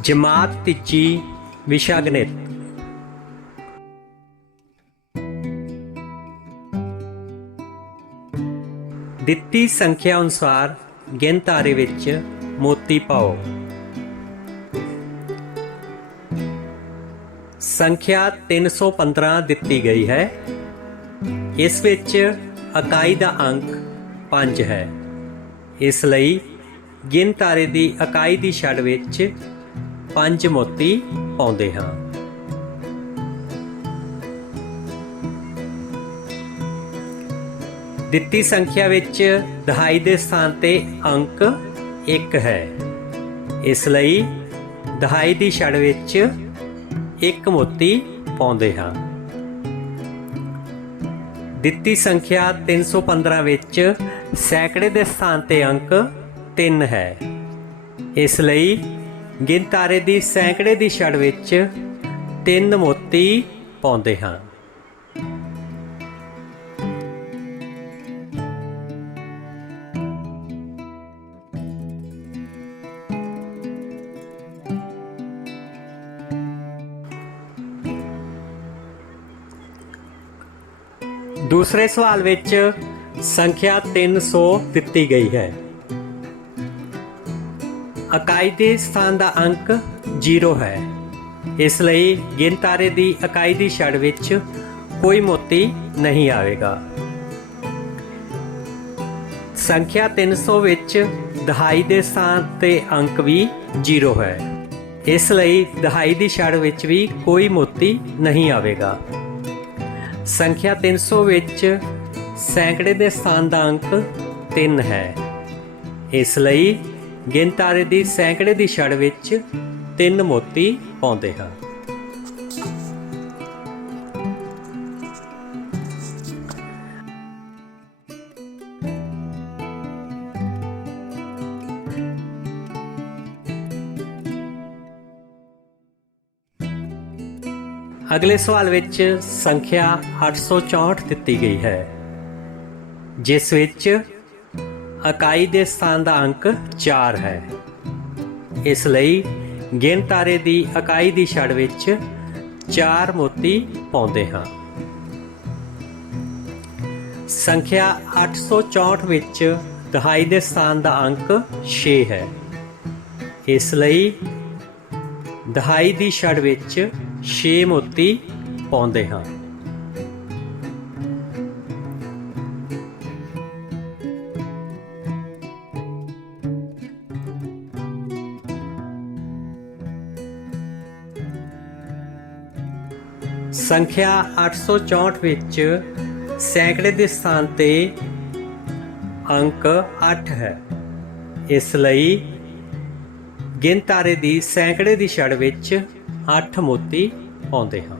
ਜਮਾਤ ਤੀਜੀ ਵਿਸ਼ਾ ਗਣਿਤ ਦਿੱਤੀ ਸੰਖਿਆ ਅਨੁਸਾਰ ਗਿਣਤਾਰੇ ਵਿੱਚ ਮੋਤੀ ਪਾਓ। ਸੰਖਿਆ 315 ਦਿੱਤੀ ਗਈ ਹੈ। ਇਸ ਵਿੱਚ ਇਕਾਈ ਦਾ ਅੰਕ 5 ਹੈ। ਇਸ ਲਈ ਗਿਣਤਾਰੇ ਦੀ ਇਕਾਈ ਦੀ ਛੜ ਵਿੱਚ ਪੰਜ ਮੋਤੀ ਪਾਉਂਦੇ ਹਾਂ। ਦਿੱਤੀ ਸੰਖਿਆ ਵਿੱਚ ਦਹਾਈ ਦੇ ਸਥਾਨ ਤੇ ਅੰਕ 1 ਹੈ। ਇਸ ਲਈ ਦਹਾਈ ਦੀ ਛੜ ਵਿੱਚ ਇੱਕ ਮੋਤੀ ਪਾਉਂਦੇ ਹਾਂ। ਦਿੱਤੀ ਸੰਖਿਆ 315 ਵਿੱਚ ਸੈਂਕੜੇ ਦੇ ਸਥਾਨ ਤੇ ਅੰਕ 3 ਹੈ। ਇਸ ਲਈ ਗਿਣਤਾਰੇ ਦੀ ਸੈਂਕੜੇ ਦੀ ਛੜ ਵਿੱਚ ਤਿੰਨ ਮੋਤੀ ਪਾਉਂਦੇ ਹਾਂ। ਦੂਸਰੇ ਸਵਾਲ ਵਿੱਚ ਸੰਖਿਆ 300 ਦਿੱਤੀ ਗਈ ਹੈ। ਇਕਾਈ ਦੇ ਸਥਾਨ ਦਾ ਅੰਕ 0 ਹੈ। ਇਸ ਲਈ ਗਿਣਤਾਰੇ ਦੀ ਇਕਾਈ ਦੀ ਛੜ ਵਿੱਚ ਕੋਈ ਮੋਤੀ ਨਹੀਂ ਆਵੇਗਾ। ਸੰਖਿਆ 300 ਵਿੱਚ ਦਹਾਈ ਦੇ ਸਥਾਨ ਤੇ ਅੰਕ ਵੀ 0 ਹੈ। ਇਸ ਲਈ ਦਹਾਈ ਦੀ ਛੜ ਵਿੱਚ ਵੀ ਕੋਈ ਮੋਤੀ ਨਹੀਂ ਆਵੇਗਾ। ਸੰਖਿਆ 300 ਵਿੱਚ ਸੈਂਕੜੇ ਦੇ ਸਥਾਨ ਦਾ ਅੰਕ 3 ਹੈ। ਇਸ ਲਈ ਗਿਣਤਾਰੇ ਦੀ ਸੈਂਕੜੇ ਦੀ ਛੜ ਵਿੱਚ ਤਿੰਨ ਮੋਤੀ ਪਾਉਂਦੇ ਹਾਂ। ਅਗਲੇ ਸਵਾਲ ਵਿੱਚ ਸੰਖਿਆ 864 ਦਿੱਤੀ ਗਈ ਹੈ, ਜਿਸ ਵਿੱਚ ਇਕਾਈ ਦੇ ਸਥਾਨ ਦਾ ਅੰਕ 4 ਹੈ। ਇਸ ਲਈ ਗਿਣਤਾਰੇ ਦੀ ਇਕਾਈ ਦੀ ਛੜ ਵਿੱਚ 4 ਮੋਤੀ ਪਾਉਂਦੇ ਹਾਂ। ਸੰਖਿਆ 864 ਵਿੱਚ ਦਹਾਈ ਦੇ ਸਥਾਨ ਦਾ ਅੰਕ 6 ਹੈ। ਇਸ ਲਈ ਦਹਾਈ ਦੀ ਛੜ ਵਿੱਚ 6 ਮੋਤੀ ਪਾਉਂਦੇ ਹਾਂ। ਸੰਖਿਆ 864 ਵਿੱਚ ਸੈਂਕੜੇ ਦੇ ਸਥਾਨ ਤੇ ਅੰਕ 8 ਹੈ। ਇਸ ਲਈ ਗਿਣਤਾਰੇ ਦੀ ਸੈਂਕੜੇ ਦੀ ਛੜ ਵਿੱਚ 8 ਮੋਤੀ ਆਉਂਦੇ ਹਾਂ।